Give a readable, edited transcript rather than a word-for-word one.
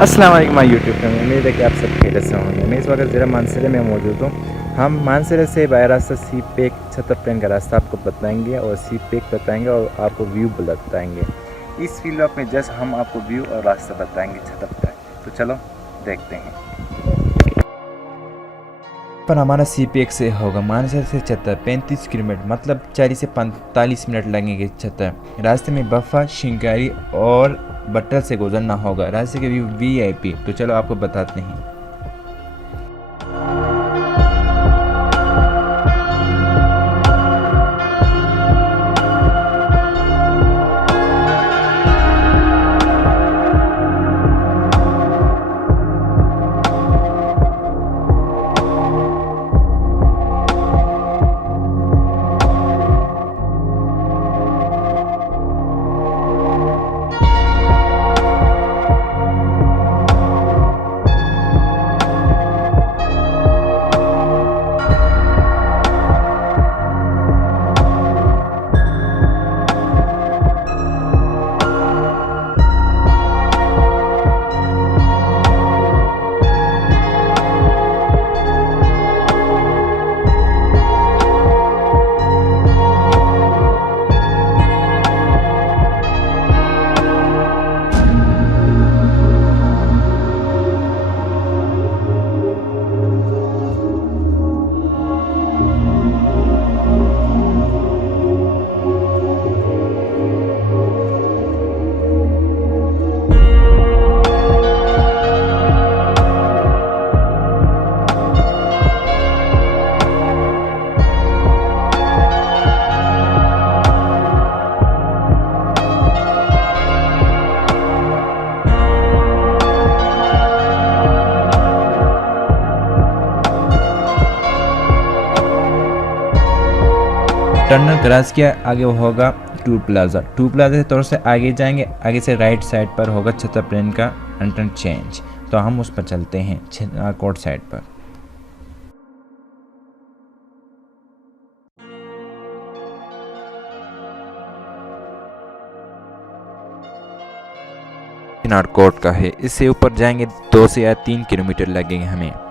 अस्सलाम वालेकुम my YouTube family. उम्मीद है कि आप सब खैरियत से होंगे। मैं इस वक्त ज़रा मानसरे में मौजूद हूँ। हम मानसरे से बाय रास्ता सी पेक छतर प्लेन का रास्ता आपको बताएंगे और सी पेक बताएंगे और आपको व्यू बताएंगे। इस व्लॉग में जस्ट हम आपको व्यू और रास्ता बताएंगे छतर प्लेन। तो चलो देखते हैं। पर हमारा सी पेक से होगा मानसर से छतर 35 किलोमीटर, मतलब 40 से 45 मिनट लगेंगे छतर। रास्ते में बफा, शिंगारी और बट्टल से गुजरना होगा। रास्ते के व्यू वीआईपी। तो चलो आपको बताते हैं। टर्नल क्रॉस किया आगे होगा टू प्लाजा। टू प्लाजा से थोड़ा से आगे जाएंगे, आगे से राइट साइड पर होगा छतर प्लेन का इंटरचेंज। तो हम उस पर चलते हैं कोर्ट साइड पर। कोर्ट का है, इससे ऊपर जाएंगे 2 से या 3 किलोमीटर लगेंगे हमें।